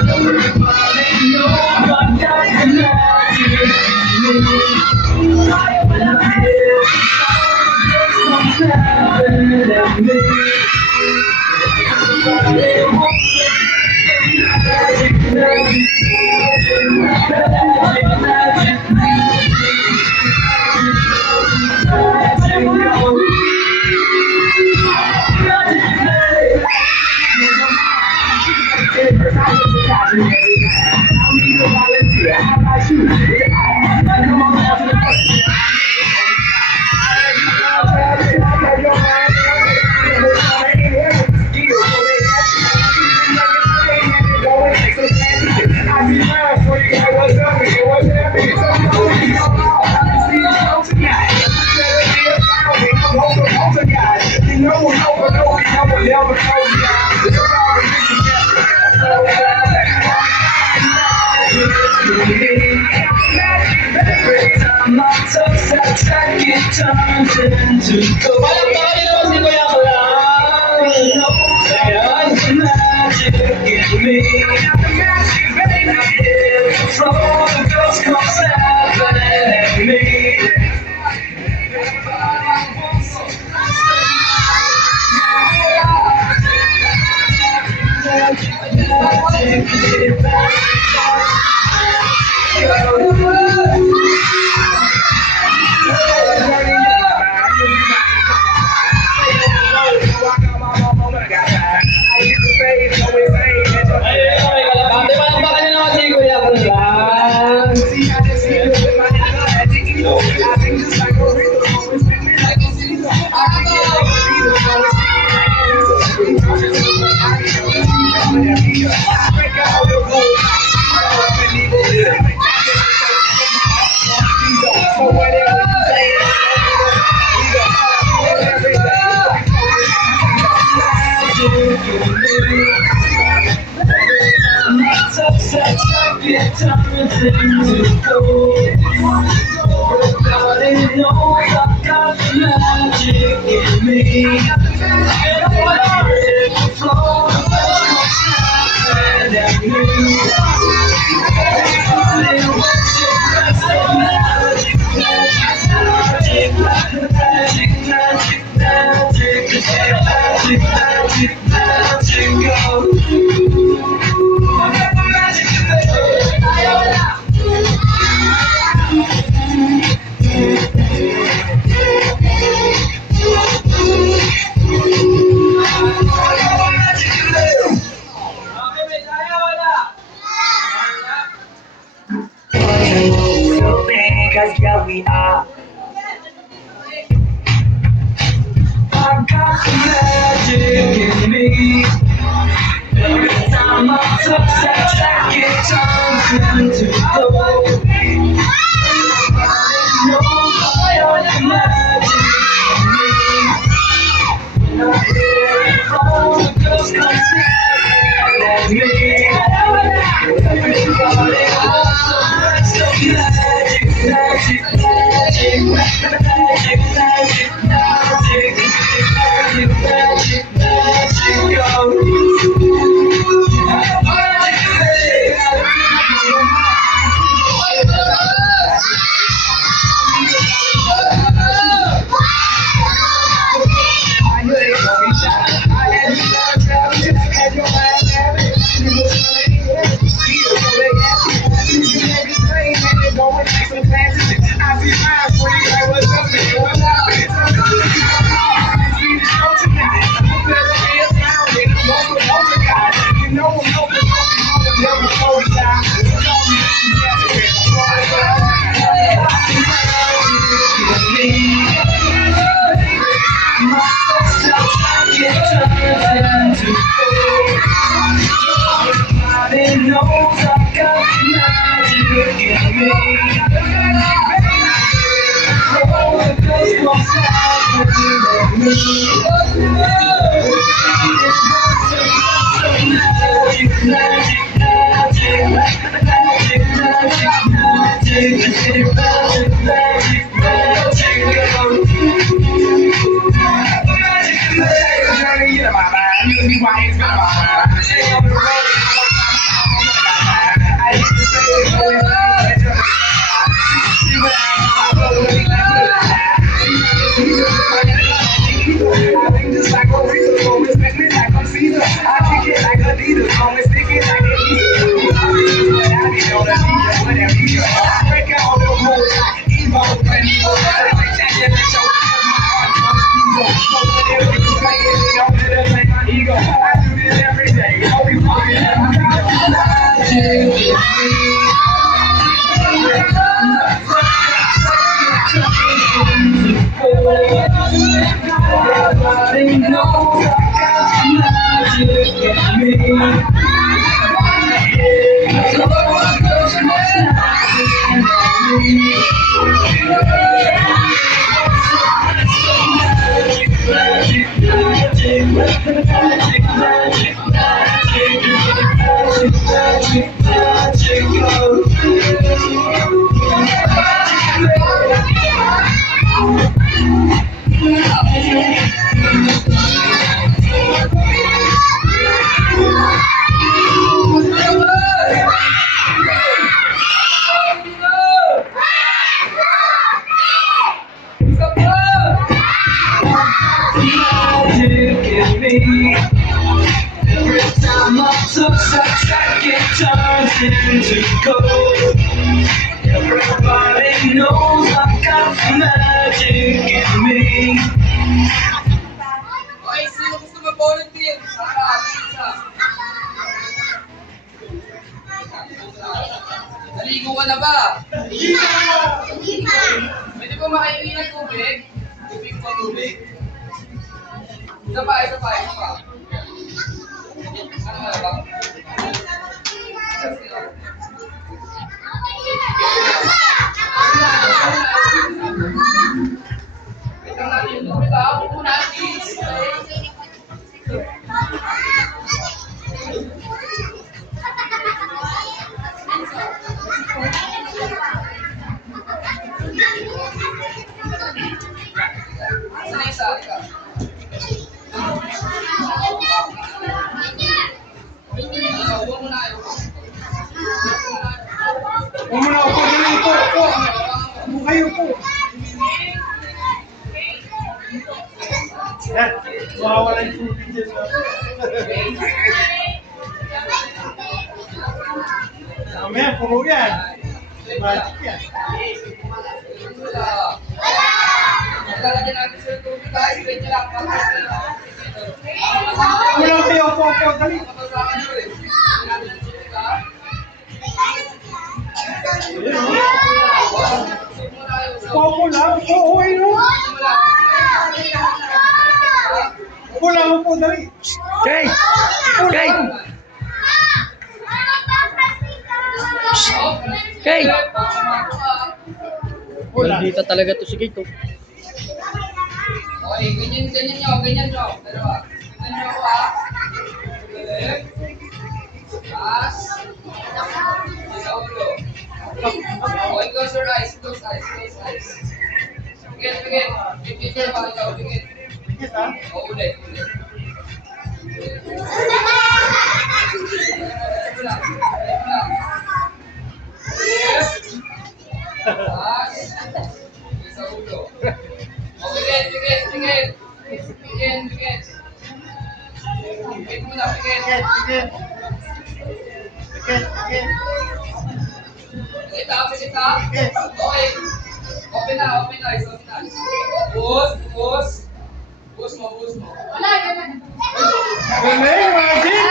Everybody knows I got the magic in me. I wanna feel something's happening to me. Everybody wants magic, magic, magic, magic, my touch that track it turns into gold. Walang kaya naman si Kuya Kulang. There's magic in me. From all the girls comes happening in me. It turns into gold. Everybody knows I got the magic in me. And when I hit the floor, the best comes happening at me. Everybody wants to press the magic, magic, magic, magic, magic, magic, magic, magic, magic, magic, go. So big as yeah we are. I got the magic in me. Every time I touch that track, it turns into gold. Everybody knows I got the magic in me. When I hear it from the girls come singing at me. Everybody wants to press the magic, magic, magic, magic, magic, magic, magic, magic, magic, go. the song is thinking like a hero. I mean, but I be on the video, whatever you go. Break out the rules like Evo, and Evo. Like that, yeah, that show. My heart goes Evo. So whatever you say, it don't let us make my ego. I do this every day. I'll be fucking up my ego. Everybody knows I got magic in me. Every time I touch that track, it turns into gold. Everybody knows I got magic in me. Okay, sino gusto mag-volunteer? Naligo ka na ba? Pwede ba makahingi ng tubig? Tubig po, tubig. Isa pa. Ano na ba? Ito natin yung tubig ha. Upo natin. Isa. Huwag mo na ayaw. Huwag mo na upo, dali upo. Upo kayo po. Yan, mawawala yung tubig dyan. Mamaya, puro yan. Magic yan. Lalagyan natin sa tubig guys. Wait nyo lang. Kulang kayo, upo, dali. Upo lang, upo, ayun. Upo lang, upo, dali. Okay. Okay. Dito talaga to si Kate. Okay, ganyan nyo. Dalawa. Ganyan nyo ako ha. Balik. Taas. Sa ulo. Okay, close your eyes. Close eyes. Bigit. Bigit pa ikaw. Bigit. O, ulit. Ito lang. Taas. Sa ulo. O, bigit. Bigit muna, bigit. Bigit ha. Okay. Open na. Boost mo. Galing, magic!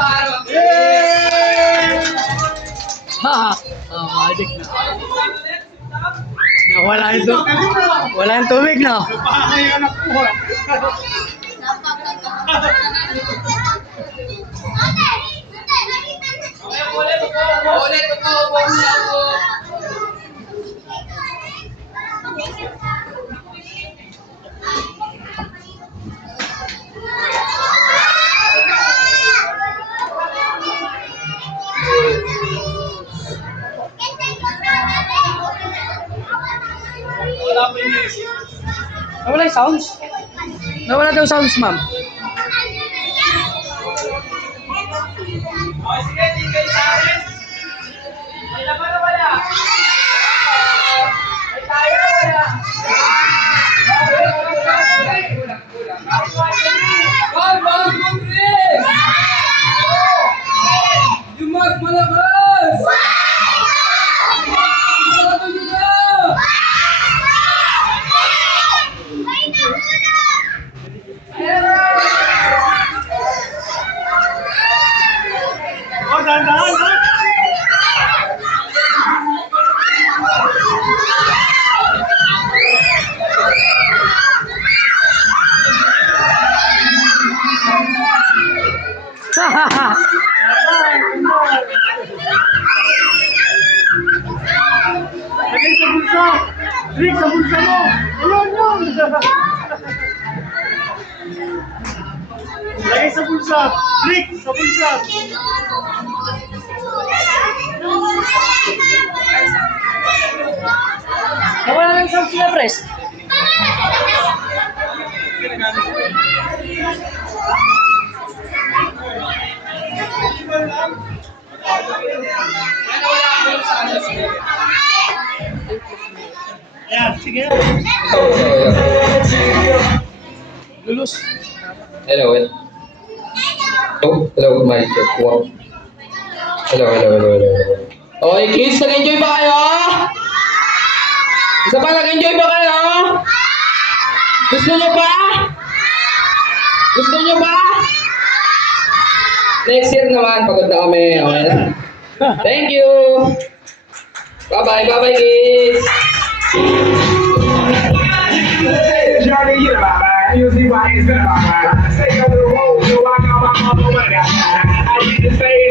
Paano? Yay! Magic na. Wala yung tubig na. Napakakay anak ko. Ulit ako. Nawala yung sounds? Nawala daw sounds, ma'am. Okay, sige, tingin sa akin. May laman na wala. May tayo wala. Kulang. One, two, three. dahan-dahan, ha? Lagay sa bulsa! Rick, sa bulsa mo! Ayun, yun! Lagay sa bulsa! Rick, sa bulsa! Nawala ng sound sila, pres. Ano wala akong sa ano sige. Ayan, sige. Lulus. Hello, hello. Oh, hello, mic check. Wow. Hello. Okay, kids, nag-enjoy ba kayo? Isa pa, nag-enjoy ba kayo? Gusto nyo ba? Gusto nyo ba? Next year naman, pagod na kami. Okay na. Thank you. Bye-bye, kids. Johnny, you know my mind. Usually why it's been about mine. Stay on the road, so I got my mama when I got time. I used to say